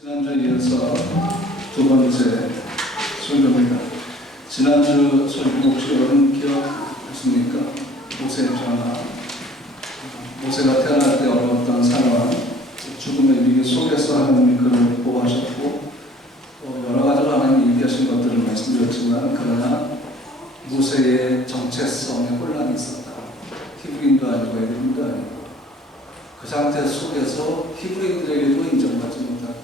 지난주에 이어서 두 번째 설교입니다. 지난주 설교 혹시 여러분 기억하십니까? 모세의 변화. 모세가 태어날 때 어려웠던 상황, 죽음의 위기 속에서 하나님이 그를 보호하셨고 여러 가지로 하나님이 얘기하신 것들을 말씀드렸지만, 그러나 모세의 정체성에 혼란이 있었다. 히브리인도 아니고 에브라임도 아니고 그 상태 속에서 히브리인들에게도 인정받지 못하고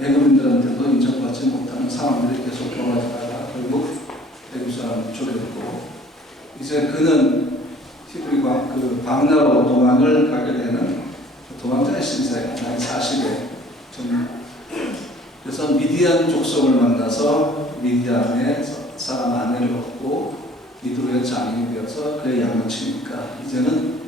애굽인들한테도 인정받지 못하는 상황들이 계속 벌어지다가 결국 애굽 사람이 쫓겨들고, 이제 그는 히브리 그 광야로 도망을 가게 되는 도망자의 신세가 나이 40에 그래서 미디안 족속을 만나서 미디안의 사람 아내를 얻고 미드로의 장인이 되어서 그의 양을 치니까 이제는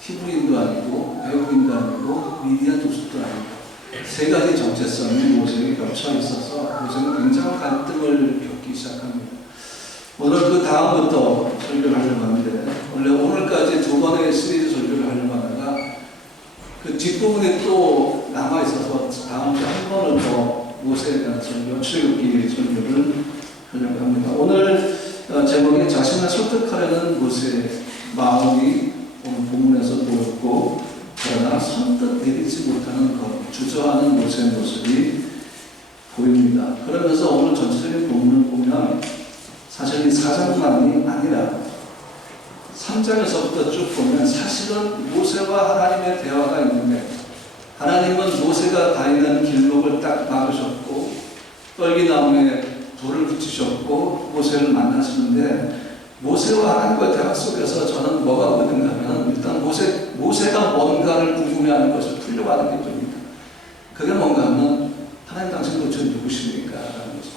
히브리인도 아니고 애굽인도 아니고 미디안 족속도 아니고 세 가지 정체성이 모세에게 겹쳐 있어서 모세는 굉장한 갈등을 겪기 시작합니다. 오늘 그 다음부터 설교를 하려고 하는데, 원래 오늘까지 두 번의 시리즈 설교를 하려고 하다가 그 뒷부분에 또 남아있어서 다음 주에 한 번을 더 모세에 대한 설교, 출애굽기 설교를 하려고 합니다. 오늘 제목이 자신을 설득하려는 모세의 마음이 오늘 본문에서 보였고, 그러나 선뜻 내리지 못하는 것, 주저하는 모세의 모습이 보입니다. 그러면서 오늘 전체적인 본문을 보면 사실 이 4장만이 아니라 3장에서부터 쭉 보면 사실은 모세와 하나님의 대화가 있는데, 하나님은 모세가 다니는 길목을 딱 막으셨고 떨기나무에 불을 붙이셨고 모세를 만나시는데, 모세와 하나님과의 대화 속에서 저는 뭐가 보이는가 하면, 일단 모세가 뭔가를 궁금해하는 것을 풀려고 하는 게 보입니다. 그게 뭔가 하면, 하나님 당신 도대체 누구십니까? 라는 거죠.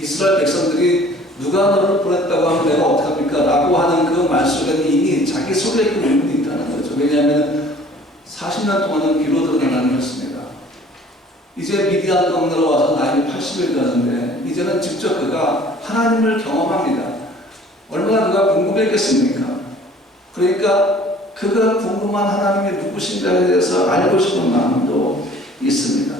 이스라엘 백성들이 누가 너를 보냈다고 하면 내가 어떡합니까? 라고 하는 그 말 속에는 이미 자기 속에 그 의문이 있다는 거죠. 왜냐하면 40년 동안은 귀로 들은 하나님이었습니다. 이제 미디안 광야로 와서 나이 80일 가는데 이제는 직접 그가 하나님을 경험합니다. 얼마나 그가 궁금했겠습니까? 그러니까 그가 궁금한 하나님이 누구신가에 대해서 알고 싶은 마음도 있습니다.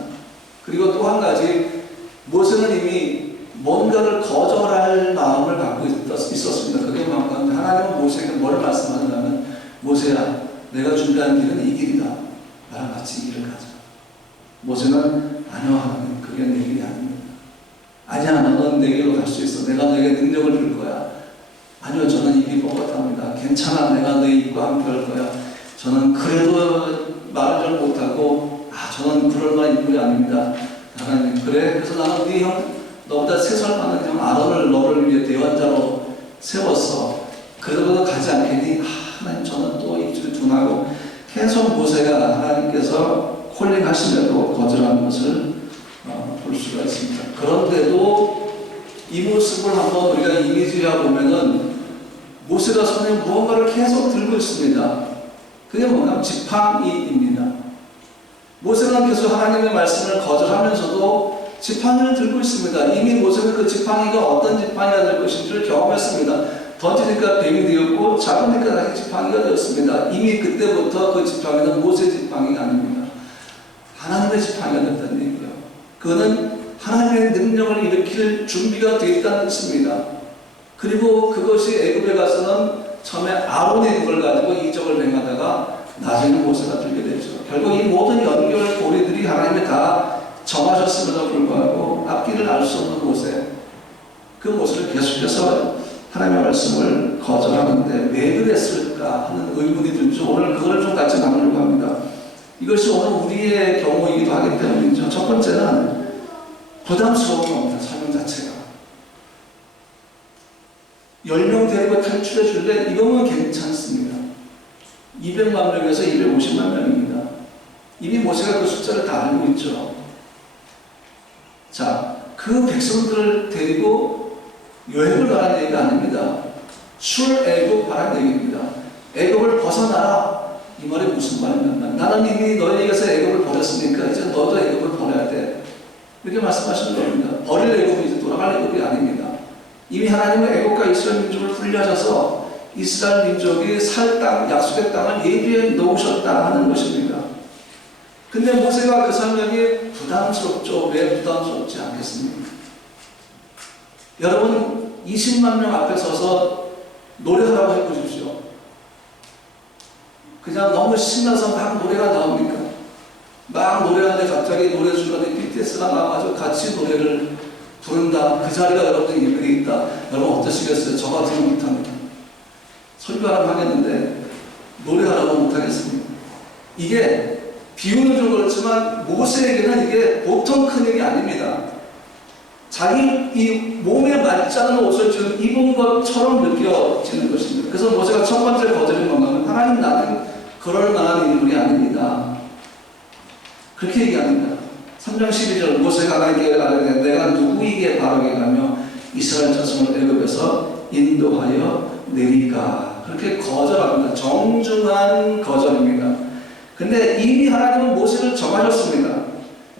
그리고 또 한 가지, 모세는 이미 뭔가를 거절할 마음을 갖고 있었습니다. 그게 뭔가, 하나님은 모세에게 뭘 말씀하냐면, 모세야, 내가 준비한 길은 이 길이다. 나랑 같이 이 길을 가자. 모세는 아니요 하나님, 그게 내 길이 아닙니다. 아니야, 너는 내 길로 갈 수 있어. 내가 너에게 능력을 줄 거야. 아니요, 저는 입이 뻣뻣합니다. 괜찮아, 내가 너의 입과 함께 할 거야. 저는 그래도 말을 잘 못하고, 저는 그럴 만한 인물이 아닙니다. 하나님, 그래? 그래서 나는 네 형, 너보다 3살 많은 형 아론을 너를 위해 대환자로 세웠어. 그러고도 가지 않겠니? 하나님, 저는 또 입술이 둔하고, 계속 모세가 하나님께서 콜링하시면도 거절하는 것을 볼 수가 있습니다. 그런데도 이 모습을 한번 우리가 이미지해 보면은, 모세가 손에 무언가를 계속 들고 있습니다. 그게 뭔가 지팡이입니다. 모세는 계속 하나님의 말씀을 거절하면서도 지팡이를 들고 있습니다. 이미 모세는 그 지팡이가 어떤 지팡이가 될 것인지를 경험했습니다. 던지니까 뱀이 되었고 잡으니까 다시 지팡이가 되었습니다. 이미 그때부터 그 지팡이는 모세의 지팡이가 아닙니다. 하나님의 지팡이가 됐다는 얘기예요. 그거는 하나님의 능력을 일으킬 준비가 되어 있다는 뜻입니다. 그리고 그것이 애굽에 가서는 처음에 아론의 그걸 가지고 이적을 행하다가 나중에 모세가 들게 되죠. 결국 이 모든 연결 고리들이 하나님이 다 정하셨음에도 불구하고 앞길을 알 수 없는 모세, 그 모습을 계속해서 하나님의 말씀을 거절하는데 왜 그랬을까 하는 의문이 들죠. 오늘 그걸 좀 같이 나누려고 합니다. 이것이 오늘 우리의 경우이기도 하기 때문이죠. 첫 번째는 부담스러운 겁니다. 설명 자체가. 10명 데리고 탈출해 줄래? 이거면 괜찮습니다. 200만 명에서 250만 명입니다. 이미 모세가 그 숫자를 다 알고 있죠. 자, 그 백성들을 데리고 여행을 가라는 얘기가 아닙니다. 출애굽 하라는 얘기입니다. 애굽을 벗어나라. 이 말이 무슨 말이냐면, 나는 이미 너희에게서 애굽을 버렸으니까 이제 너도 애굽을 버려야 돼. 이렇게 말씀하시는 겁니다. 버릴 애굽이 이제 돌아갈 애굽이 아닙니다. 이미 하나님은 애굽과 이스라엘 민족을 훈련하셔서 이스라엘 민족이 살 땅, 약속의 땅을 예비해 놓으셨다 하는 것입니다. 근데 모세가 그 설명이 부담스럽죠. 왜 부담스럽지 않겠습니까? 여러분 20만 명 앞에 서서 노래하라고 해보십시오. 그냥 너무 신나서 막 노래가 나옵니까? 막 노래하는데 갑자기 노래 중간에 BTS가 나와가지고 같이 노래를 부른다. 그 자리가 여러분들 예쁘게 있다. 여러분 어떠시겠어요? 저 같으면 못합니다. 설교하라고 하겠는데 노래하라고 못하겠습니다. 이게 비유는 좀 그렇지만 모세에게는 이게 보통 큰 일이 아닙니다. 자기 이 몸에 맞지 않는 옷을 지금 입은 것처럼 느껴지는 것입니다. 그래서 모세가 첫 번째 거절인 건가면 하나님 나는 그럴 만한 인물이 아닙니다. 그렇게 얘기합니다. 3장 12절 모세가 하나님께 말하되 내가 누구에게 바르게 가며 이스라엘 자손을 애굽에서 인도하여 내리까. 그렇게 거절합니다. 정중한 거절입니다. 근데 이미 하나님은 모세를 정하셨습니다.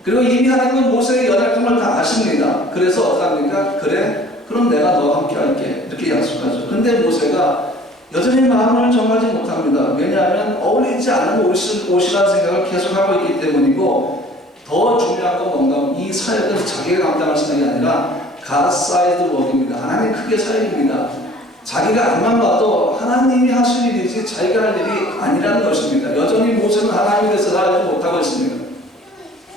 그리고 이미 하나님은 모세의 연약함을 다 아십니다. 그래서 어떡합니까? 그래, 그럼 내가 너와 함께 할게. 이렇게 약속하죠. 근데 모세가 여전히 마음을 정하지 못합니다. 왜냐하면 어울리지 않은 옷이라는 생각을 계속하고 있기 때문이고, 더 중요한 건 뭔가 이 사역은 자기가 감당할 생각이 아니라 God sized work입니다. 하나님 크게 사역입니다. 자기가 앞만 봐도 하나님이 하실 일이지 자기가 할 일이 아니라는 것입니다. 여전히 모세는 하나님에 대해서 알지 못하고 있습니다.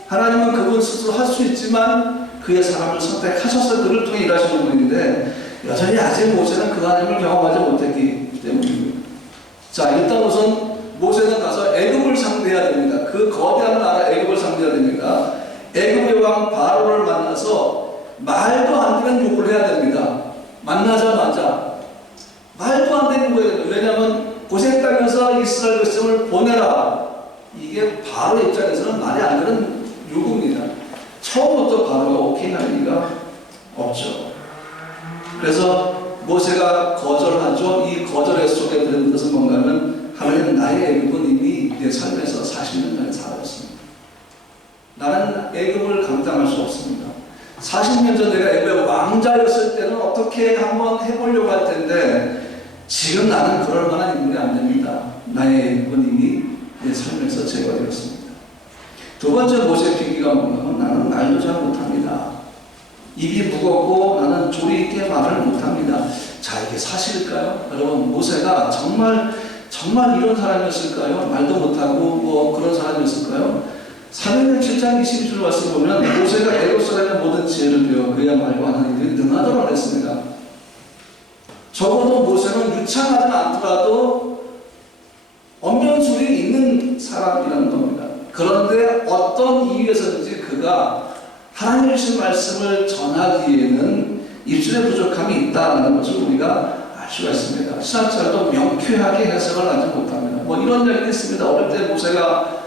하나님은 그분 스스로 할 수 있지만 그의 사람을 선택하셔서 그를 통해 일하시는 분인데 여전히 아직 모세는 그 하나님을 경험하지 못했기 때문입니다. 자, 일단 우선 모세는 가서 애굽을 상대해야 됩니다. 그 거대한 나라 애굽을 상대해야 됩니다. 애굽의 왕 바로를 만나서 말도 안 되는 욕을 해야 됩니다. 만나자마자 말도 안 되는 거예요. 왜냐하면 고생 땅에서 이스라엘 백성을 보내라. 이게 바로 입장에서는 말이 안 되는 요구입니다. 처음부터 바로가 오케이 할 리가 없죠. 그래서 모세가 거절하죠. 이 거절의 속에 들은 것은 뭔가 하면 하나님 나의 애굽은 이미 내 삶에서 40년 전에 사라졌습니다. 나는 애굽을 감당할 수 없습니다. 40년 전 내가 애굽의 왕자였을 때는 어떻게 한번 해보려고 할 텐데 지금 나는 그럴 만한 인물이 안 됩니다. 나의 애굽은 이미 내 삶에서 제거되었습니다. 두 번째 모세의 핑계가 뭔가 나는 말도 잘 못합니다. 입이 무겁고 나는 조리 있게 말을 못합니다. 자, 이게 사실일까요? 여러분, 모세가 정말 이런 사람이었을까요? 말도 못하고 뭐 그런 사람이었을까요? 사무엘상 7장 22절 말씀 보면 모세가 애굽 사람의 모든 지혜를 배워 그야 말고 하는 일이 능하도록 했습니다. 적어도 모세는 유창하지 않더라도 언변술이 있는 사람이라는 겁니다. 그런데 어떤 이유에서든지 그가 하나님의 말씀을 전하기에는 입술에 부족함이 있다는 것을 우리가 알 수가 있습니다. 신학자들도 명쾌하게 해석을 하지 못합니다. 뭐 이런 얘기도 있습니다. 어릴 때 모세가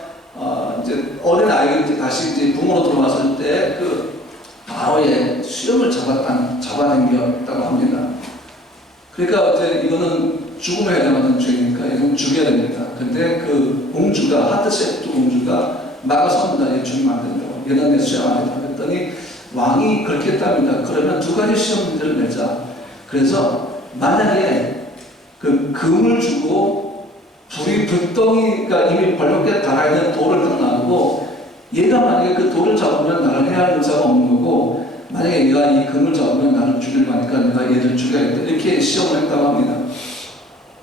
이제 어린 아이가 다시 이제 부모로 들어왔을 때 그 바로의 수염을 잡아당겼다고 합니다. 그러니까 이제 이거는 죽음에 해당하는 죄니까 이건 죽여야 됩니다. 근데 그 공주가 하트셰프 공주가 막아섭니다. 얘 죽이면 안 된다고. 얘는 내 수염 안 된다고 했더니 왕이 그렇게 했답니다. 그러면 두 가지 시험 문제를 내자. 그래서 만약에 그 금을 주고 불이 불덩이가 이미 벌겋게 달아있는 돌을 딱 놔두고 얘가 만약에 그 돌을 잡으면 나를 해야 할 의사가 없는 거고 만약에 얘가 이 금을 잡으면 나를 죽일 거니까 내가 얘를 죽여야겠다. 이렇게 시험을 했다고 합니다.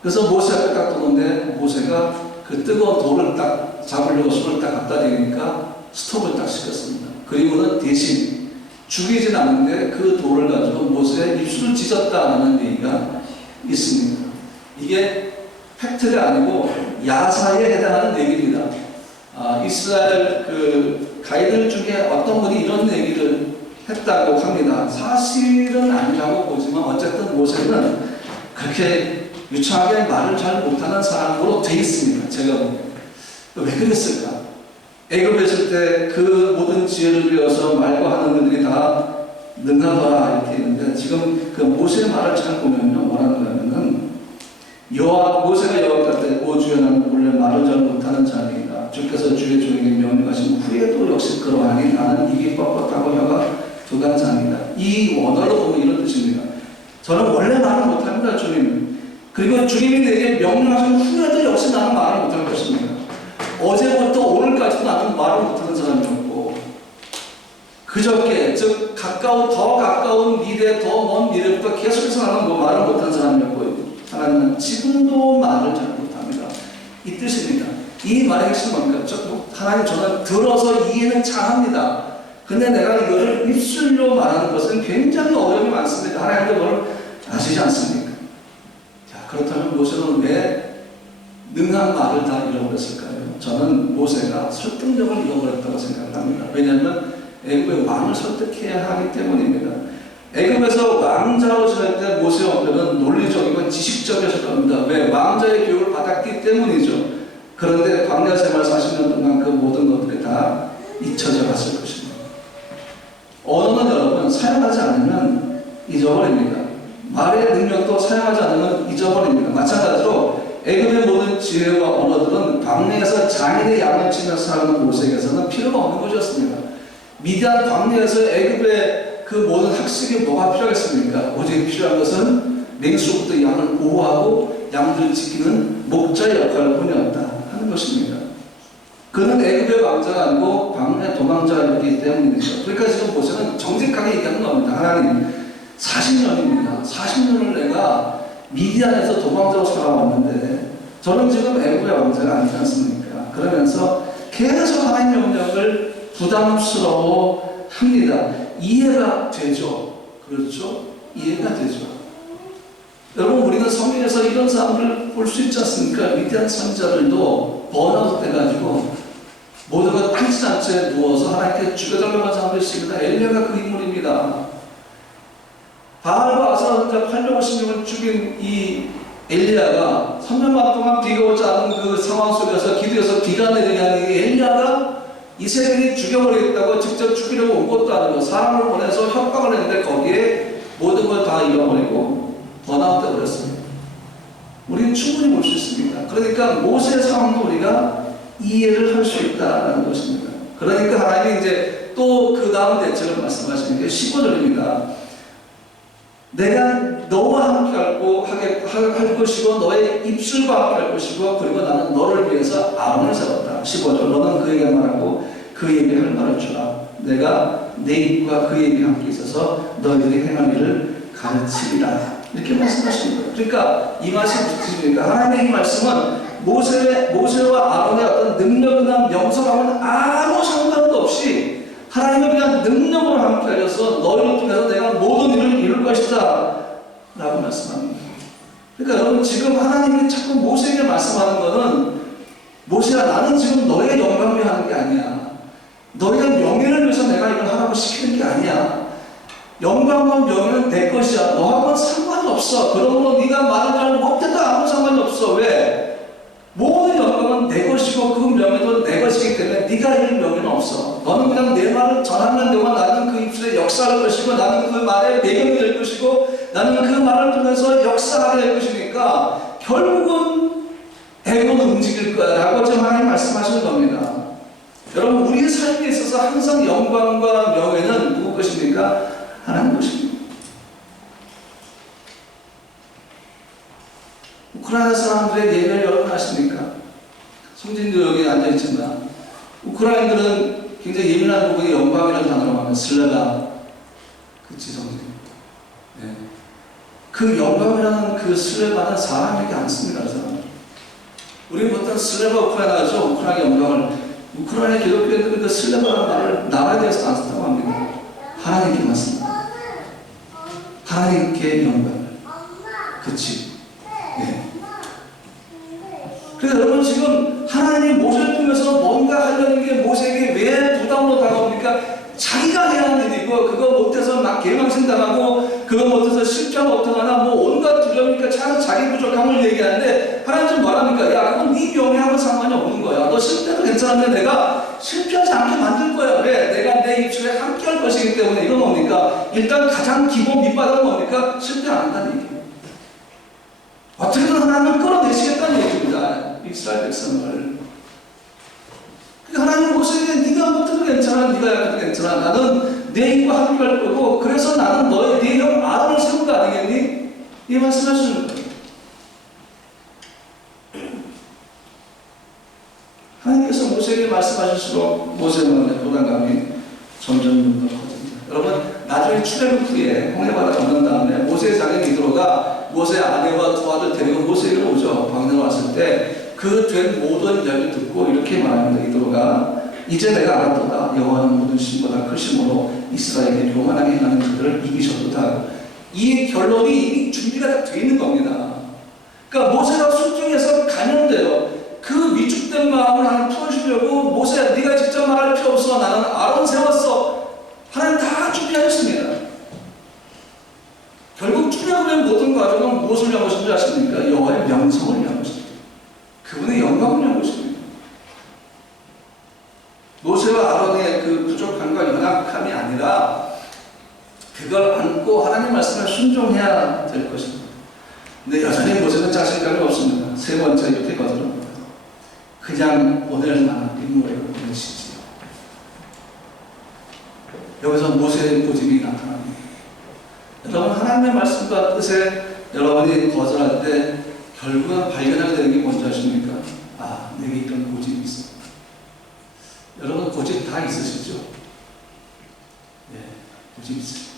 그래서 모세 앞에 딱 도는데 모세가 그 뜨거운 돌을 딱 잡으려고 손을 딱 갖다 대니까 스톱을 딱 시켰습니다. 그리고는 대신 죽이진 않는데 그 돌을 가지고 모세의 입술을 찢었다는 얘기가 있습니다. 이게 팩트가 아니고 야사에 해당하는 얘기입니다. 이스라엘 그 가이들 중에 어떤 분이 이런 얘기를 했다고 합니다. 사실은 아니라고 보지만 어쨌든 모세는 그렇게 유창하게 말을 잘 못하는 사람으로 돼 있습니다. 제가 보기에. 왜 그랬을까? 애굽에 있을 때 그 모든 지혜를 배워서 말과 하는 것들이 다 능하더라 이렇게 있는데 지금 그 모세의 말을 잘 보면요 뭐라는 거냐면은 모세가 여호와께 오 주여 나는 원래 말을 잘 못하는 자니이다. 주께서 주의 종에게 명령하신 후에도 역시 그러하니 나는 입이 뻣뻣하고 혀가 두간 자니이다. 이 원어로 보면 이런 뜻입니다. 저는 원래 말을 못합니다 주님. 그리고 주님이 내게 명령하신 후에도 역시 나는 말을 못할 것입니다. 어제부터 오늘까지도 나는 말을 못하는 사람이었고 더 가까운 미래, 더 먼 미래부터 계속해서 나는 말을 못한 사람이었고, 하나님은 지금도 말을 잘 못합니다. 이 뜻입니다. 이 말의 핵심은 뭡니까? 하나님, 저는 들어서 이해는 잘합니다. 근데 내가 이거를 입술로 말하는 것은 굉장히 어려움이 많습니다. 하나님도 그걸 아시지 않습니까? 자, 그렇다면 모세는 왜 능한 말을 다 잃어버렸을까요? 저는 모세가 설득력을 잃어버렸다고 생각을 합니다. 왜냐하면 애굽의 왕을 설득해야 하기 때문입니다. 애굽에서 왕자로 지낼 때 모세의 언변은 논리적이고 지식적이었을 겁니다. 왜? 왕자의 교육을 받았기 때문이죠. 그런데 광야 생활 40년 동안 그 모든 것들이 다 잊혀져 갔을 것입니다. 언어는 여러분 사용하지 않으면 잊어버립니다. 말의 능력도 사용하지 않으면 잊어버립니다. 마찬가지로 애굽의 모든 지혜와 언어들은 광야에서 장인의 양을 치면서 살아가는 모세에게서는 필요가 없는 것이었습니다. 미디안 광야에서 애굽의 그 모든 학식이 뭐가 필요하겠습니까? 오직 필요한 것은 맹수부터 양을 보호하고 양들을 지키는 목자의 역할을 뿐이었다 하는 것입니다. 그는 애굽의 왕자가 아니고 광야 도망자였기 때문이죠. 그러니까 지금 모세는 정직하게 얘기하는 겁니다. 하나님, 40년입니다. 40년을 내가 미디안에서 도망자로 살아왔는데 저는 지금 애굽의 왕자가 아니지 않습니까? 그러면서 계속 하나님의 명령을 부담스러워 합니다. 이해가 되죠. 그렇죠? 이해가 되죠. 여러분, 우리는 성경에서 이런 사람들을 볼 수 있지 않습니까? 위대한 선지자들도 번아웃 돼가지고 모두가 크리스찬처에 누워서 하나님께 죽여달라고 하는 사람도 있습니다. 엘리야가 그 인물입니다. 바알과 아스라 선지자 850명을 죽인 이 엘리야가 3년 반 동안 비가 오지 않은 그 상황 속에서 기도해서 비가 내리게 하는 이 엘리야가 이스라엘이 죽여버리겠다고 직접 죽이려고 온 것도 아니고 사람을 보내서 협박을 했는데 거기에 모든 걸 다 잃어버리고 번아웃 되어버렸습니다. 우리는 충분히 볼 수 있습니다. 그러니까 모세의 상황도 우리가 이해를 할 수 있다는 것입니다. 그러니까 하나님이 이제 또 그 다음 대책을 말씀하시는 게 15절입니다. 내가 너와 함께 할 것이고 너의 입술과 함께 할 것이고 그리고 나는 너를 위해서 아론을 세웠다. 15절 너는 그에게 말하고 그에게 할 말을 주라. 내가 내 입과 그의 입이 함께 있어서 너희들이 행할 일을 가르치리라. 이렇게 말씀하십니다. 그러니까 이 말씀이 무슨 뜻입니까? 하나님의 이 말씀은 모세와 아론의 어떤 능력이나 명성하고는 아무 상관도 없이 하나님을 그냥 능력으로 함께 하셔서 너희를 통해서 내가 모든 일을 이룰 것이다 라고 말씀합니다. 그러니까 여러분, 지금 하나님이 자꾸 모세에게 말씀하는 것은 모세야, 나는 지금 너의 영광을 위해 하는 게 아니야. 너의 명예를 위해서 내가 이걸 하라고 시키는 게 아니야. 영광과 명예는 내 것이야. 너하고는 상관이 없어. 그러므로 네가 말을 잘 못해도 아무 상관이 없어. 왜? 모든 영광은 내 것이고 그 명예도 내 것이기 때문에 네가 이룰 명예는 없어. 너는 그냥 내 말을 전하는 동안 나는 그 입술에 역사할 것이고 나는 그 말에 배경이 될 것이고 나는 그 말을 통해서 역사하게 될 것이니까 결국은 에고는 움직일 거야 라고 지금 하나님 말씀하시는 겁니다. 여러분, 우리의 삶에 있어서 항상 영광과 명예는 누구 것입니까? 하나님 것입니다. 우크라이나 사람들의 예배를 여러분 아십니까? 성진도 여기 앉아있지만 우크라이나들은 굉장히 예민한 부분이 영광이라는 단어로 하면 슬라가 그치 성진. 네. 그 영광이라는 그 슬레바는 사람에게 안 씁니다. 우리는 보통 슬레바 우크라이나죠. 우크라이나 영광을 우크라이나 기독교인들은 그 슬레바라는 말을 나라에 대해서 안 쓴다고 합니다. 하나님께만 씁니다. 하나님께 영광을. 그치. 네. 그래서 여러분, 지금 하나님이 모세를 통해서 뭔가 하려는 게 모세에게 왜 부담으로 다가옵니까? 자기가 해야 하는 일이고 그거 못해서 막 개망신당하고 그거 못해서 실패하면 어떡하나 뭐 온갖 두려우니까 자기 부족함을 얘기하는데 하나님 좀 말합니까? 야, 그건 네 명예하고 상관이 없는 거야. 너 실패도 괜찮은데 내가 실패하지 않게 만들 거야. 왜? 내가 내 입술에 함께 할 것이기 때문에. 이건 뭡니까? 일단 가장 기본 밑바닥은 뭡니까? 실패 안 한다는 얘기예요. 어떻게든 하나님을 끌어내시겠다는 얘기입니다. 이스라엘 백성을. 하나님 모세에게 네가 못해도 괜찮아, 네가 약해도 괜찮아. 나는 내 입과 함께 할 거고 그래서 나는 너의 네 형 아론을 세운 거 아니겠니? 이 말씀하시는 거예요. 하나님께서 모세에게 말씀하실수록 모세의 마음에 부담감이 점점 늘어나거든요. 여러분, 나중에 출애굽 후에 홍해바다 건넌 다음에 모세의 자녀 이드로가 모세의 아내와 두 아들 데리고 모세에게 오죠. 광야로 왔을 때 그 된 모든 이야기를 듣고 이렇게 말합니다. 이드로가 이제 내가 알았도다. 여호와는 모든 신보다 크심으로 이스라엘에게 교만하게 행하는 그들을 이기셨도다. 이 결론이 이미 준비가 다 돼 있는 겁니다. 그러니까 모세가 순종해서 가면 돼요. 그 위축된 마음을 하나님 풀어주려고 모세야 네가 직접 말할 필요 없어. 나는 아론 세웠어. 하나님 다 준비하셨습니다. 결국 출애굽의 모든 과정은 무엇을 위한 것인지 아십니까? 여호와의 명성을 위한 것입니다. 그분의 영광을 위한 것입니다. 모세와 아론의 그 부족함과 연약함이 아니라 그걸 안고 하나님 말씀을 순종해야 될 것입니다. 근데 여전히 모세는 자신감이 없습니다. 세 번째 이렇게 거듭합니다. 그냥 보낼만한 인물을 보내시지요. 여기서 모세의 고집이 나타납니다. 여러분 하나님의 말씀과 뜻에 여러분이 거절할 때 결국은 발견하게 되는 게 뭔지 아십니까? 아, 내게 이런 고집이 있어. 여러분 고집 다 있으시죠? 네, 고집 있으시죠.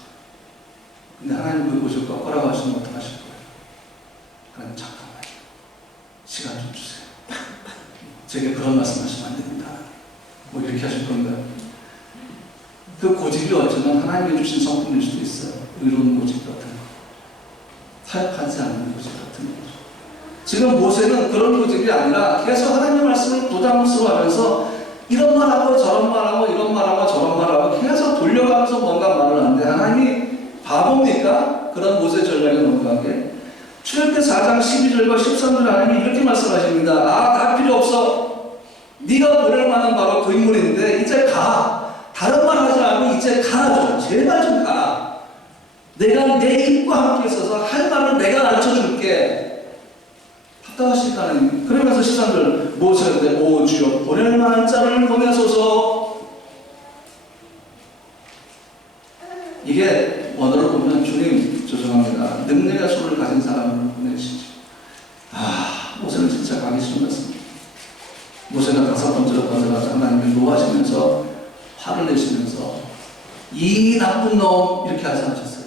근데 하나님 그 고집 꺾으라고 하시면 어떡하실 거예요? 하나님 잠깐만요. 시간 좀 주세요. 제게 그런 말씀 하시면 안 됩니다. 뭐 이렇게 하실 건가요? 그 고집이 어쩌면 하나님이 주신 성품일 수도 있어요. 의로운 고집 같은 거. 타협하지 않는 고집 같은 거. 지금 모세는 그런 고집이 아니라 계속 하나님의 말씀을 부담스러워하면서 이런 말하고 저런 말하고 이런 말하고 저런 말하고 계속 돌려가면서 뭔가 말을 하는데 하나님이 바보입니까? 그런 모세 전략에 넘어간 게 출애굽기 4장 12절과 13절 하나님이 이렇게 말씀하십니다. 아, 갈 필요 없어. 네가 보낼 만한 바로 그 인물인데 이제 가. 다른 말 하지 않고 이제 가라 좀. 제발 좀 가. 내가 내 입과 함께 있어서 할 말을 내가 가르쳐줄게. 답답하시니까 하나님. 그러면서 13절 모세한테 오 주여 보낼 만한 자를 보내소서. 이게 원어로 보면 주님 죄송합니다. 능력의 손을 가진 사람을 보내시죠. 아, 모세는 진짜 가기 싫은 것입니다. 모세가 5번째로 거절하자 하나님이 노하시면서 화를 내시면서 이 나쁜 놈 이렇게 하지 않으셨어요.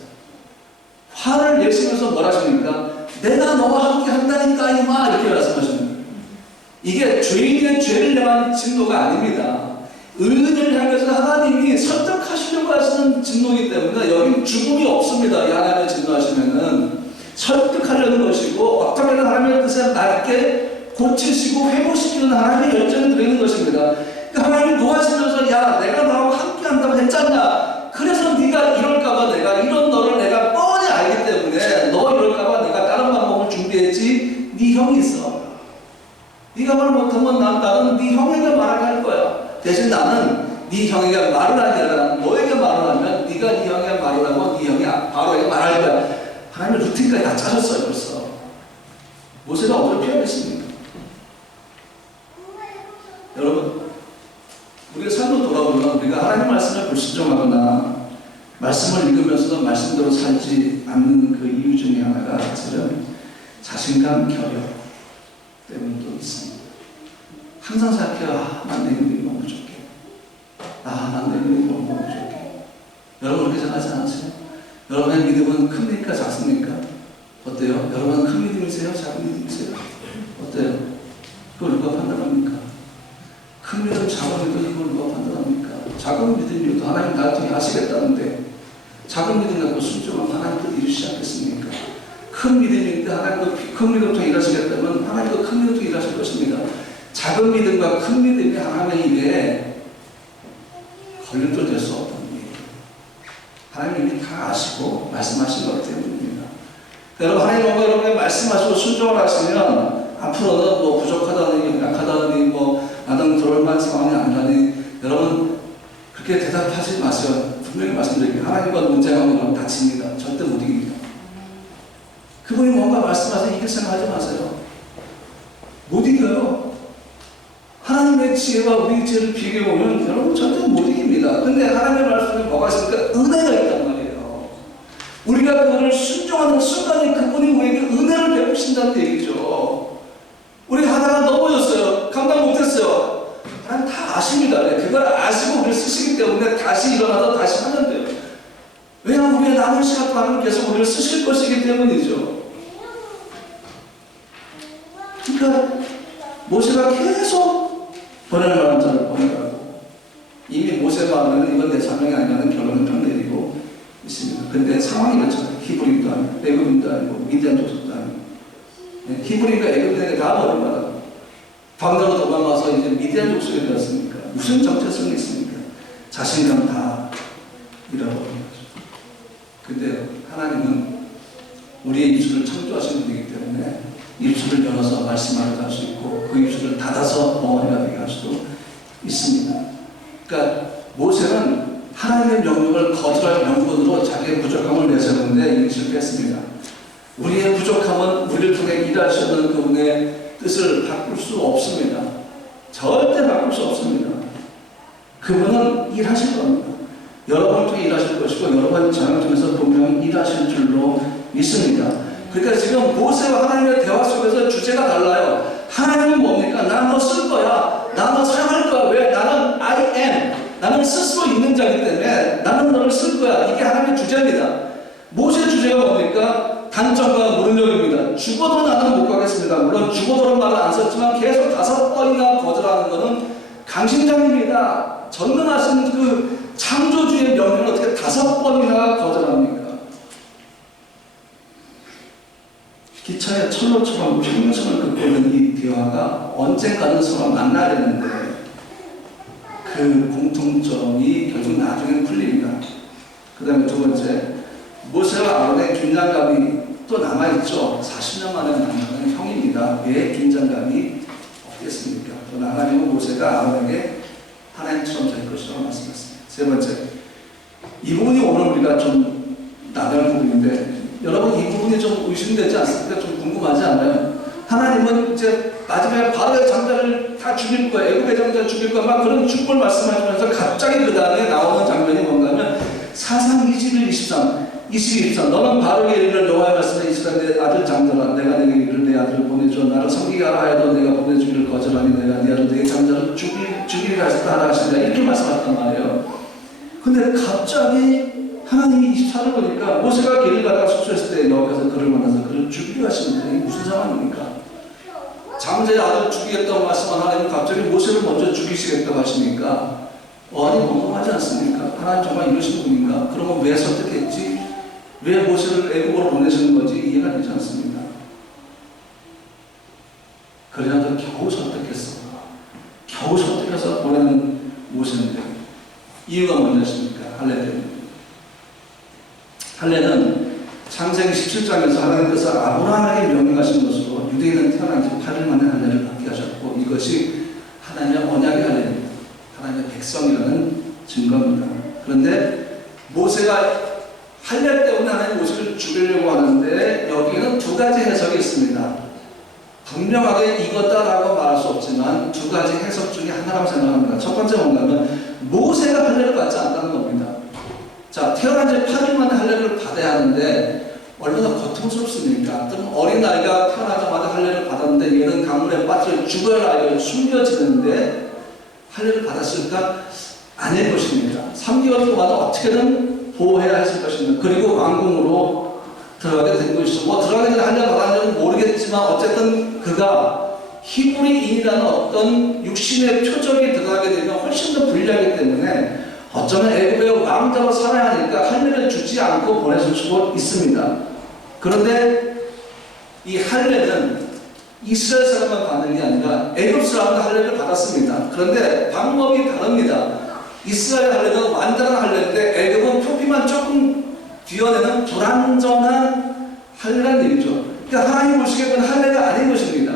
화를 내시면서 뭘 하십니까? 내가 너와 함께 한다니까 이마 이렇게 말씀하십니다. 이게 죄인의 죄를 향한 진노가 아닙니다. 의인을 향해서 하나님이 설득하시려고 하시는 진노이기 때문에 여기 죽음이 없습니다. 이 하나님을 진노하시면은 설득하려는 것이고 어떻게든 하나님의 뜻에 낮게 고치시고 회복시키는 하나님의 열정이 들어있는 것입니다. 그러니까 하나님이 노하시면서 야 내가 너하고 함께 한다고 했잖냐. 그래서 네가 이럴까봐 내가 이런 너를 내가 뻔히 알기 때문에 너 이럴까봐 내가 다른 방법을 준비했지. 네 형이 있어. 네가 말 못하면 나는 네 형에게 말을 할 거야. 대신 나는 네 형에게 말을 하게 아니라 너에게 말을 하면 네가 네 형에게 말을 하고 네 형이 바로에게 말할 거야. 하나님의 루틴까지 다 짜셨어요 벌써. 모세가 어떻게 피하겠습니까? 여러분 우리의 삶으로 돌아보면 우리가 하나님 말씀을 불순종하거나 말씀을 읽으면서도 말씀대로 살지 않는 그 이유 중에 하나가 사실은 자신감 결여 때문도 있습니다. 항상 생각해요. 난 내 믿음이 너무 부족해. 난 내 믿음이 너무 부족해. 여러분 그렇게 생각하지 않으세요? 여러분의 믿음은 큽니까? 작습니까? 어때요? 여러분은 큰 믿음이세요? 작은 믿음이세요? 어때요? 그걸 누가 판단합니까? 큰 믿음, 작은 믿음 이걸 누가 판단합니까? 작은 믿음이도 하나님 나를 통해 하시겠다는데 작은 믿음 갖고 순종하면 하나님 또 이루시지 않겠습니까? 큰 믿음인데 하나님도 큰 믿음 통해 일하시겠다면 하나님도 큰 믿음 통해 일하실 것입니다. 작은 믿음과 큰 믿음이 하나님의 일에 걸림돌 될 수 없다는 얘기예요. 하나님이 다 아시고 말씀하신 것 때문입니다. 여러분 하나님 뭔가 여러분이 말씀하시고 순종을 하시면 앞으로는 뭐 부족하다니 약하다니 뭐 나는 그럴 만한 상황이 아니라니 여러분 그렇게 대답하지 마세요. 분명히 말씀드릴게요. 하나님과 논쟁하면 다칩니다. 절대 못 이깁니다. 그분이 뭔가 말씀하세요. 이길 생각하지 마세요. 못 이겨요. 하나님의 지혜와 우리의 지혜를 비교해보면 여러분 절대 못 이깁니다. 근데 하나님의 말씀에 뭐가 있습니까? 은혜가 있단 말이에요. 우리가 그분을 순종하는 순간에 그분이 우리에게 은혜를 베푸신다는 얘기죠. 우리 하다가 넘어졌어요. 감당 못했어요. 하나님 다 아십니다. 그걸 아시고 우리를 쓰시기 때문에 다시 일어나서 다시 하면 돼요. 하나님께서 우리를 쓰실 것이기 때문이죠. 그러니까 모세가 계속 보낼 만한 자를 보내라고, 이미 모세 말은 이건 내 사명이 아니라는 결론을 딱 내리고 있습니다. 근데 상황이 그렇잖아요. 히브리도 아니고 애굽인도 아니고 미디안 족속도 아니고, 히브리가 애굽인에게 다 버림받아 방으로 도망가서 이제 미디안 족속에 되었으니까 무슨 정체성이 있습니까? 자신감 다 잃어버린 거죠. 근데 하나님은 우리의 입술을 창조하신 분이기 때문에 입술을 열어서 말씀하게 할 수 있고 그 입술을 닫아서 멍어리가 되게 할 수도 있습니다. 그러니까 모세는 하나님의 명령을 거절할 명분으로 자기의 부족함을 내세우는데 이게 실패했습니다. 우리의 부족함은 우리를 통해 일하시는 그분의 뜻을 바꿀 수 없습니다. 절대 바꿀 수 없습니다. 그분은 일하실 겁니다. 여러분을 통해 일하실 것이고 여러분 자녀를 통해서 분명히 일하실 줄로 믿습니다. 그러니까 지금 모세와 하나님의 대화 속에서 주제가 달라요. 하나님은 뭡니까? 나 너 쓸 거야. 나 너 사용할 거야. 왜? 나는 I am. 나는 쓸 수 있는 자이기 때문에 나는 너를 쓸 거야. 이게 하나님의 주제입니다. 모세의 주제가 뭡니까? 단점과 무능력입니다. 죽어도 나는 못 가겠습니다. 물론 죽어도는 말은 안 썼지만 계속 5번이나 거절하는 것은 강심장입니다. 전능하신 그 창조주의 명령을 어떻게 5번이나 거절합니까? 기차의 철로처럼 평면선을 긋고 있는 이 대화가 언젠가는 서로 만나야 되는데 그 공통점이 결국 나중에 풀립니다. 그 다음에 두 번째, 모세와 아론의 긴장감이 또 남아있죠. 40년 만에 만나는 형입니다. 왜 긴장감이 없겠습니까? 그러나 하나님은 모세가 아론에게 하나님처럼 될 것이라고 말씀하셨습니다. 세 번째, 이 부분이 오늘 우리가 좀 나눌 부분인데 여러분 이 부분이 좀 의심되지 않습니까? 좀 궁금하지 않나요? 하나님은 이제 마지막에 바로의 장자를 다 죽일 거야, 애굽의 장자를 죽일 거야, 막 그런 축복을 말씀하시면서 갑자기 그 다음에 나오는 장면이 뭔가 하면 사상 22, 23 너는 바로에게 이르기를 여호와의 말씀에 이스라엘 내 아들 장자라 내가 내게 이르기를 내 아들을 보내줘 나를 섬기게 하라 하여도 내가 보내주기를 거절하니 내가 네 아들 내 장자를 죽이리라 하라 하시니라 이렇게 말씀하셨단 말이에요. 근데 갑자기 하나님이 24를 보니까 모세가 길을 가다가 숙소했을 때 여호와께서 그를 만나서 그를 죽이려 하시는데 이게 무슨 상황입니까? 장자의 아들을 죽이겠다고 말씀한 하나님은 갑자기 모세를 먼저 죽이시겠다고 하시니까 아니 궁금하지 않습니까? 하나님 정말 이러신 분인가? 그러면 왜 선택했지? 왜 모세를 애굽으로 보내시는 건지 이해가 되지 않습니다. 그러나도 겨우 선택했어. 겨우 선택해서 보내는 모세인데 이유가 뭐냐십니까? 할례 때문에. 할례는 창세기 17장에서 하나님께서 아브라함에게 명령하신 것으로 유대인은 태어난 지 8일 만에 할례를 받게 하셨고 이것이 하나님의 언약의 할례입니다. 하나님의 백성이라는 증거입니다. 그런데 모세가 할례 때문에 하나님 모세를 죽이려고 하는데 여기에는 두 가지 해석이 있습니다. 분명하게 이거다라고 말할 수 없지만 두 가지 해석 중에 하나라고 생각합니다. 첫 번째 뭔가는 모세가 할례를 받지 않다는 겁니다. 자, 태어난 지 8일 만에 할례를 받아야 하는데 얼마나 고통스럽습니까? 좀 어린 아이가 태어나자마자 할례를 받았는데 얘는 강물에 빠져 죽어야 아이가 숨겨지는데 할례를 받았을까? 아닐 것입니다. 3개월 동안 어떻게든 보호해야 했을 것입니다. 그리고 왕궁으로 들어가게 된 것이죠. 뭐 들어가기 전에 할례 받았는지는 모르겠지만 어쨌든 그가 히브리인이라는 어떤 육신의 표적이 들어가게 되면 훨씬 더 불리하기 때문에 어쩌면 애굽의 왕자로 살아야 하니까 할례를 주지 않고 보내줄 수도 있습니다. 그런데 이 할례는 이스라엘 사람만 받는 게 아니라 애굽 사람도 할례를 받았습니다. 그런데 방법이 다릅니다. 이스라엘 할례는 완전한 할례인데 애굽은 표피만 조금 뒤어내는 불완전한 할례라는 얘기죠. 그러니까 하나님 보시기에 그건 할례가 아닌 것입니다.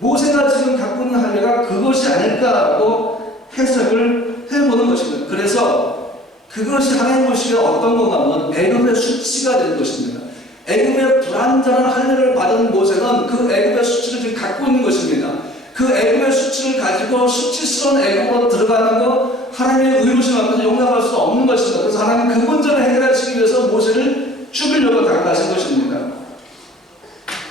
모세가 지금 갖고 있는 할례가 그것이 아닐까라고 해석을 해보는 것입니다. 그래서 그것이 하나님 보시기에 어떤 건가 하면 애굽의 수치가 된 것입니다. 애굽의 불완전한 할례를 받은 모세는 그 애굽의 수치를 지금 갖고 있는 것입니다. 그 애굽의 수치를 가지고 수치스러운 애굽으로 들어가는 거 하나님의 의로우심 앞에서 용납할 수 없는 것입니다. 그래서 하나님 그 문제를 해결하시기 위해서 모세를 죽이려고 다가가신 것입니다.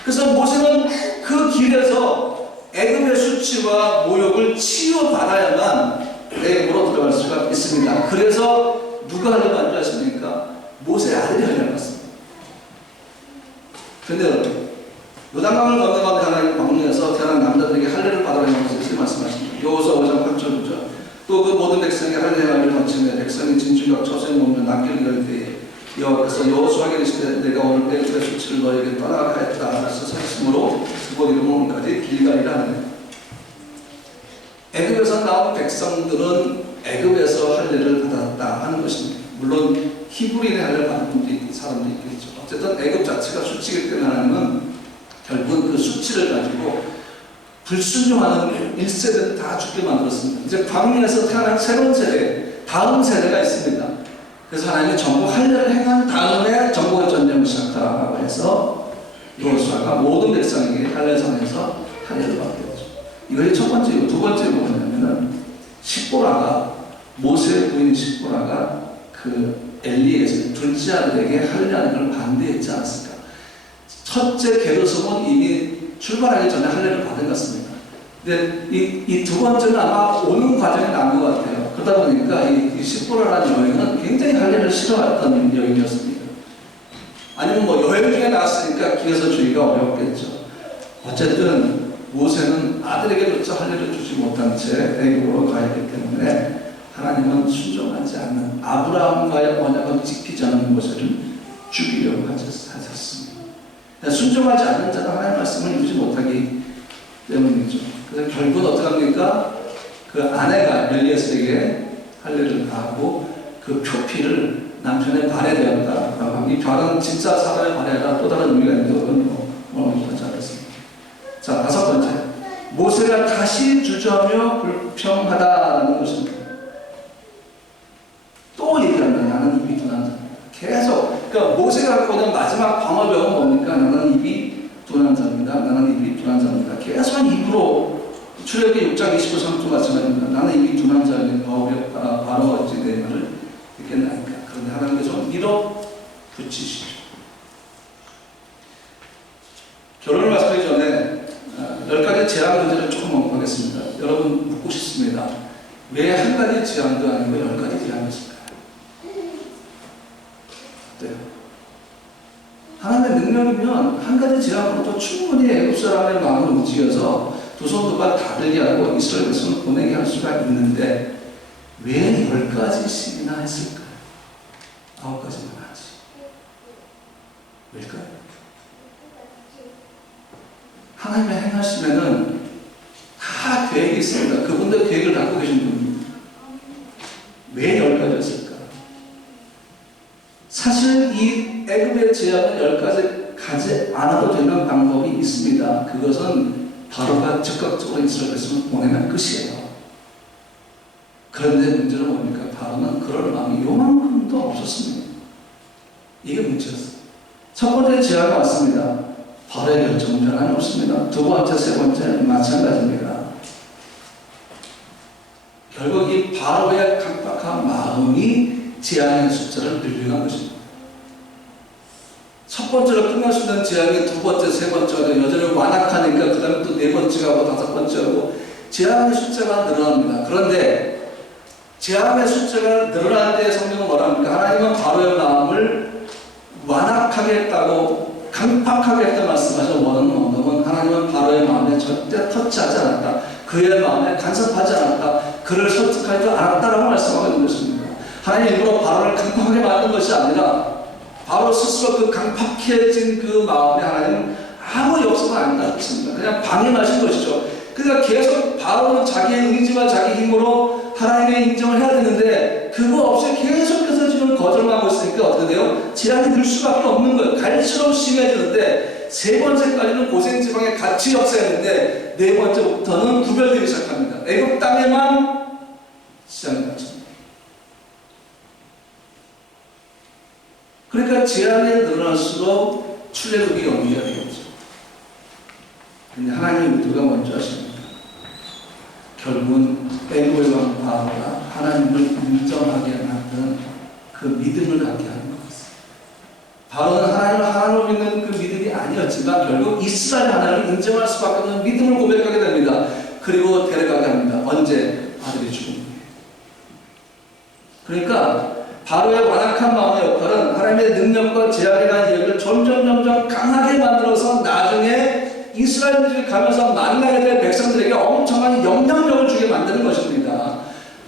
그래서 모세는 그 길에서 애굽의 수치와 모욕을 치유받아야만 애굽으로 들어갈 수가 있습니다. 그래서 누가 할례 받은 줄 아십니까? 모세의 아들이 할례를 받습니다. 그런데 여러분, 요단강을 건너가는 하나님 광야에서 태어난 남자들에게 할례를 받으라는 것을 이렇게 말씀하십니다. 여호수아 5장 8절 9절. 또 그 모든 백성이 할례 행함을 마치며 백성이 진주각 처소에 몸을 낚기를 열 때에 여호와께서 여호수아에게 이르시되 내가 오늘 애굽의 수치를 너에게 떠나게 하였다 하셔서 사심으로 그곳 이름 오늘까지 길갈이라 하느니라. 애굽에서 나온 백성들은 애굽에서 할례를 받았다 하는 것입니다. 물론 히브리인의 할례를 받은 사람도 있겠죠. 어쨌든 애굽 자체가 수치이기 때문에 하나님은 결국은 그 수치를 가지고 불순종하는 1세대를 다 죽게 만들었습니다. 이제 광야에서 태어난 새로운 세대, 다음 세대가 있습니다. 그래서 하나님이 전부 할례를 행한 다음에 정복의 전쟁을 시작하라고 해서 여호수아가 모든 백성에게 할례성에서 할례를 받게 되죠. 이것이 첫 번째이고, 두 번째가 뭐냐면은 십보라가, 모세의 부인 십보라가 그 엘리에서 둘째 아들에게 할례하는 걸 반대했지 않았을까. 첫째 게르솜은 이미 출발하기 전에 할례를 받은 것 같습니다. 근데 이 두 번째는 아마 오는 과정이 난 것 같아요. 그러다 보니까 이 십보라라는 여인은 굉장히 할례를 싫어했던 여인이었습니다. 아니면 뭐 여행 중에 나왔으니까 길에서 주기가 어렵겠죠. 어쨌든 모세는 아들에게조차 할례를 주지 못한 채 애굽으로 가야했기 때문에 하나님은 순종하지 않는, 아브라함과의 언약을 지키지 않는 모세를 죽이려고 하셨습니다. 순종하지 않는 자가 하나님의 말씀을 이루지 못하기 때문이죠. 그래서 결국은 어떻게 합니까? 그 아내가 엘리에셀에게 할례를 하고 그 표피를 남편의 발에 대었다라고. 이 발은 진짜 사람의 발에다 또 다른 의미가 있는데 그건 오늘 보지 않겠습니다. 자, 다섯 번째, 모세가 다시 주저하며 불평하다라는 것입니다. 또 얘기합니다. 나는 입이 둔한 자입니다. 계속. 그러니까 모세가 갖고 있는 마지막 방어벽은 뭡니까? 나는 입이 둔한 자입니다. 나는 입이 둔한 자입니다. 계속 입으로 출애굽기 6장 29절부터 마찬가지입니다. 나는 입이 둔한 자이니 바로 어찌 내 말을 듣겠나이까. 그런데 하나님께서 밀어붙이시죠. 결론을 말씀하기 전에 10가지 제한 문제를 조금 언급하겠습니다. 여러분 묻고 싶습니다. 왜 한 가지 제한도 아니고 10가지 제한이 있을까요? 네. 하나님의 능력이면 한 가지 제한으로도 충분히 애굽 사람의 마음을 움직여서 두 손 두 발 다 들게 하고 이스라엘 백성을 보내게 할 수가 있는데 왜 10가지씩이나 했을까요? 9가지만 하지. 왜일까요? 하나님의 행하시면은 다 계획이 있습니다. 그분들 계획을 갖고 계신 분입니다. 왜 10가지였을까? 사실 이 애굽의 제약은 10가지 가지 않아도 되는 방법이 있습니다. 그것은 바로가 즉각적으로 이스라엘 백성을 보내면 끝이에요. 그런데 문제는 뭡니까? 바로는 그럴 마음이 요만큼도 없었습니다. 이게 문제였어요. 첫 번째 제약이 왔습니다. 바로의 결정은 변함이 없습니다. 두 번째, 세 번째 마찬가지입니다. 결국 이 바로의 강박한 마음이 제한의 숫자를 늘려간 것입니다. 첫 번째로 끝날 수 있는 제한이 두 번째, 세 번째가 여전히 완악하니까 그 다음에 또 네 번째가 하고 다섯 번째하고 제한의 숫자가 늘어납니다. 그런데 제한의 숫자가 늘어날 때 성경은 뭐라 합니까? 하나님은 바로의 마음을 완악하게 했다고, 강팍하게 했다 말씀하신 원어는 언어는 하나님은 바로의 마음에 절대 터치하지 않았다. 그의 마음에 간섭하지 않았다. 그를 설득하지도 않았다라고 말씀하고 있는 것입니다. 하나님 일부러 바로를 강팍하게 만든 것이 아니라 바로 스스로 그 강팍해진 그 마음에 하나님은 아무 역사가 아니다 했습니다. 그냥 방임하신 것이죠. 그러니까 계속 바로는 자기의 의지와 자기 힘으로 하나님의 인정을 해야 되는데 그거 없이 계속해서 지금 거절하고 있으니까 어떻게 돼요? 제한이 늘 수밖에 없는 거예요. 갈수록 심해지는데 세 번째까지는 고생지방에 같이 역사했는데 네 번째부터는 구별되기 시작합니다. 애굽 땅에만 시작이 났습니다. 그러니까 제한이 늘어날수록 출애굽이 연기가 되겠죠. 근데 하나님의 의도가 뭔지 아십니까? 결국은 애굽의 왕 바로가 하나님을 인정하게 만드는 그 믿음을 갖게 하는 것입니다. 바로는 하나님을 하나님으로 믿는 그 믿음이 아니었지만 결국 이스라엘 하나님을 인정할 수밖에 없는 믿음을 고백하게 됩니다. 그리고 데려가게 합니다. 언제? 아들이 죽은 후에. 그러니까 바로 하나님의 능력과 제한에 대한 이야기를 점점 강하게 만들어서 나중에 이스라엘들이 가면서 만나게 될 백성들에게 엄청난 영향력을 주게 만드는 것입니다.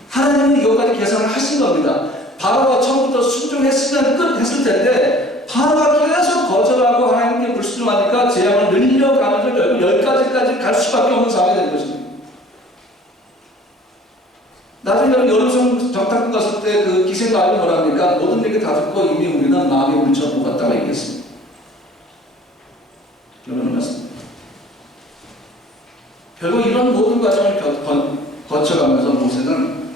하나님은 이것까지 계산을 하신 겁니다. 바로가 처음부터 순종했으면 끝 했을 텐데 바로가 계속 거절하고 하나님께 불순종하니까 재앙을 늘려가면서 결국 10가지까지 갈 수밖에 없는 상황이 된 것입니다. 나중에 여름성 정탐꾼 갔을 때 그 기생마을이 뭐라 합니까? 모든 얘기 다 듣고 이미 우리는 마음에 물쳐 먹었다고 얘기했습니다. 결론은 맞습니다. 결국 이런 모든 과정을 거쳐가면서 모세는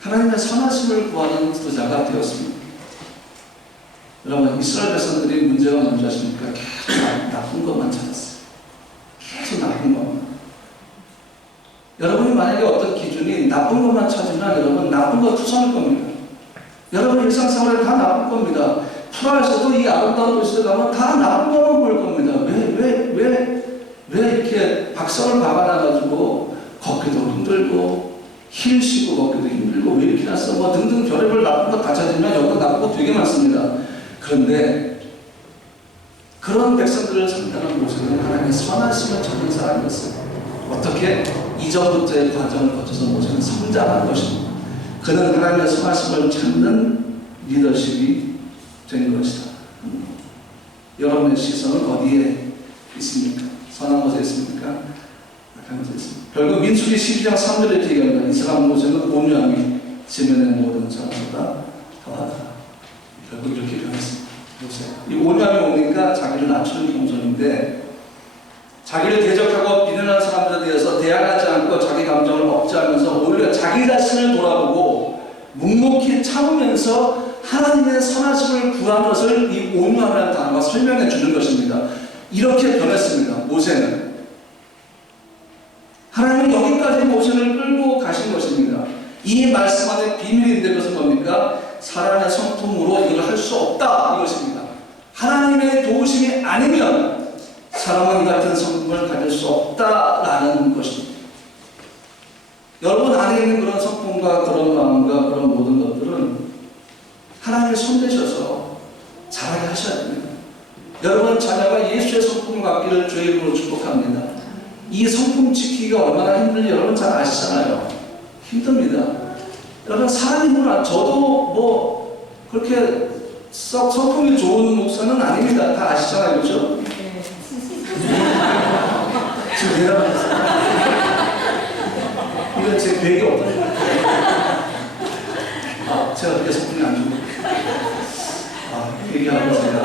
하나님의 선하심을 구하는 지도자가 되었습니다. 여러분, 이스라엘 백성들이 문제가 뭔지 아십니까? 계속 나쁜 것만 찾았어요. 계속 나쁜 것만. 여러분이 만약에 어떤 기준이 나쁜 것만 찾으면 여러분 나쁜 거 투성일 겁니다. 여러분 일상생활에 다 나쁜 겁니다. 프라하에서도 이 아름다운 도시에 가면 다 나쁜 것만 볼 겁니다. 왜 이렇게 박성을 박아놔가지고 걷기도 힘들고 힐 쉬고 걷기도 힘들고 왜 이렇게 났어? 뭐 등등 별의별 나쁜 거 다 찾으면 여기 나쁜 거 되게 많습니다. 그런데 그런 백성들을 상대하는 모세는 하나님의 선하심을 찾는 사람이었어요. 어떻게? 이전부터의 과정을 거쳐서 모세는 성장한 것입니다. 그는 하나님의 선하심을 찾는 리더십이 된 것이다. 여러분의 시선은 어디에 있습니까? 선한 것에 있습니까? 악한 것에 있습니까? 결국 민수기 12장 3절에 이렇게 얘기합니다. 이스라엘 모세는 온유함이 지면의 모든 사람보다 더하다. 결국 이렇게 변했습니다. 모세. 이 온유함이 오니까 자기를 낮추는 공손인데 자기를 대적하고 비난하는 사람들에 대해서 대항하지 않고 자기 감정을 억제하면서 오히려 자기 자신을 돌아보고 묵묵히 참으면서 하나님의 선하심을 구한 것을 이 온유함이라는 단어가 설명해 주는 것입니다. 이렇게 변했습니다. 모세는. 하나님은 여기까지 모세를 끌고 가신 것입니다. 이 말씀 안에 비밀인데 그것은 뭡니까? 사람의 성품으로 이걸 할 수 없다 이것입니다. 하나님의 도우심이 아니면 사람은 이 같은 성품을 가질 수 없다라는 것입니다. 여러분 안에 있는 그런 성품과 그런 마음과 그런 모든 것들은 하나님을 손대셔서 잘하게 하셔야 됩니다. 여러분 자녀가 예수의 성품을 갖기를 주의 이름으로 축복합니다. 이 성품 지키기가 얼마나 힘든지 여러분 잘 아시잖아요. 힘듭니다. 여러분 사람 힘으로 저도 뭐 그렇게 썩 성품이 좋은 목사는 아닙니다. 다 아시잖아요. 그렇죠? 지금 대답하셨어요. 이건 제 계획이 없던 것 같아요. 제가 그렇게 성품이 안 좋고 얘기하고 제가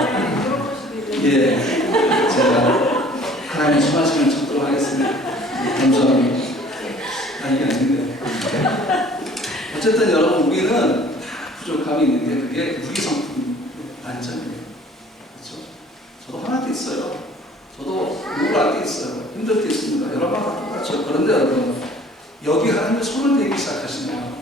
하나님의 수고하심을 찾도록 하겠습니다. 감사합니다. 아니 이게 아닌데 어쨌든 여러분 우리는 다 부족함이 있는데 그게 우리 성품 단점이에요. 그렇죠? 저도 하나 때 있어요. 저도 우울할 때 있어요. 힘들 때 있습니다. 여러분과 똑같죠. 그런데 여러분 여기 하나님의 손을 대기 시작하시면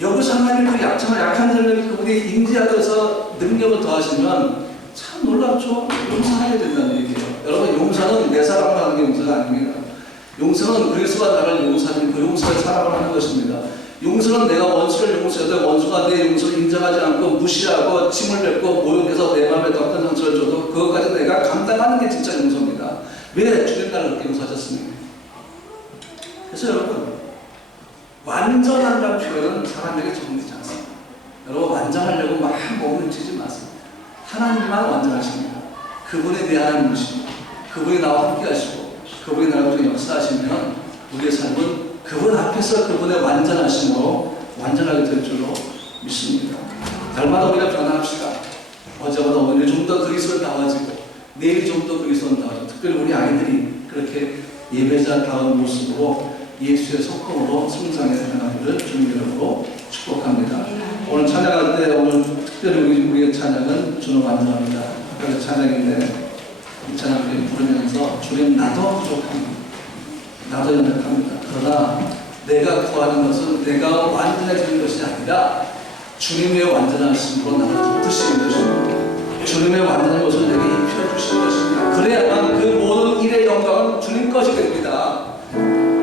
여기서 하나님 그 약한 점을 그분이 임재하셔서 능력을 더하시면 참 놀랍죠. 용서하게 된다는 얘기예요. 여러분 용서는 내 사랑을 하는 게 용서가 아닙니다. 용서는 그리스도가 나를 용서하는 그 용서의 사랑을 하는 것입니다. 용서는 내가 원수를 용서해도 원수가 내 용서를 인정하지 않고 무시하고 침을 뱉고 모욕해서 내 마음에 더 큰 상처를 줘도 그것까지 내가 감당하는 게 진짜 용서입니다. 왜 주님 나를 그렇게 용서하셨습니까? 그래서 여러분 완전한다는 표현은 사람에게 적용되지 않습니다. 여러분 완전하려고 막 몸을 찌지 마세요. 하나님만 완전하십니다. 그분에 대한 분이시고 그분이 나와 함께 하시고 그분이 나를 통해 역사하시면 우리의 삶은 그분 앞에서 그분의 완전하심으로 완전하게 될 줄로 믿습니다. 날마다 우리가 변화합시다. 어제보다 오늘 좀 더 그리스도다워지고 내일이 좀 더 그리스도다워지고 특별히 우리 아이들이 그렇게 예배자다운 모습으로 예수의 성품으로 성장해 나가기를 주님 이름으로 축복합니다. 오늘 찬양할 때 오늘 특별히 우리의 찬양은 주는 완전합니다. 그래서 찬양인데 이 찬양을 부르면서 주님 나도 부족합니다. 나도 연약합니다. 그러나 내가 구하는 것은 내가 완전해지는 것이 아니라 주님의 완전하심으로 나를 붙드시는 것입니다. 주님의 완전한 것을 내게 입혀주시는 것입니다. 그래야만 그 모든 일의 영광은 주님 것이 됩니다.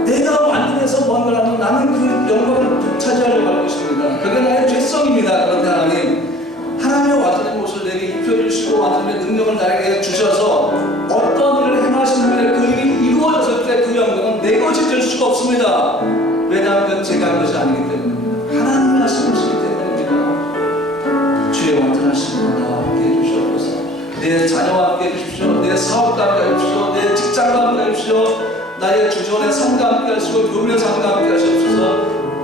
내가 완전해서 뭔가를 하면 나는 그 영광을 차지하려고 할 것입니다. 그게 나의 죄성입니다. 그런데 하나님의 완전한 모습을 능력을 나에게 주셔서 어떤 일을 행하신 후에 그 일이 이루어졌을 때 그 영광은 내 것이 될 수가 없습니다. 왜냐하면 제가 한 것이 아니기 때문입니다. 하나님이 하신 것이기 때문입니다. 주의 완전하신 나와 함께 해주시옵소서. 내 자녀와 함께 해주십시오. 내 사업과 함께 해주십시오. 내 직장과 함께 해주십시오. 나의 주전의 삶과 함께 하시고 교민의 삶과 함께 하시옵소서.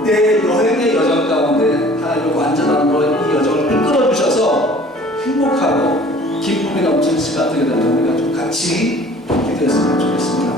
내 여행의 여정 가운데 하나님의 완전함으로 이 여정을 이끌어 주셔서 행복하고 기쁨이 넘치는 시간 되게 되는 우리가 좀 같이 기도했으면 좋겠습니다.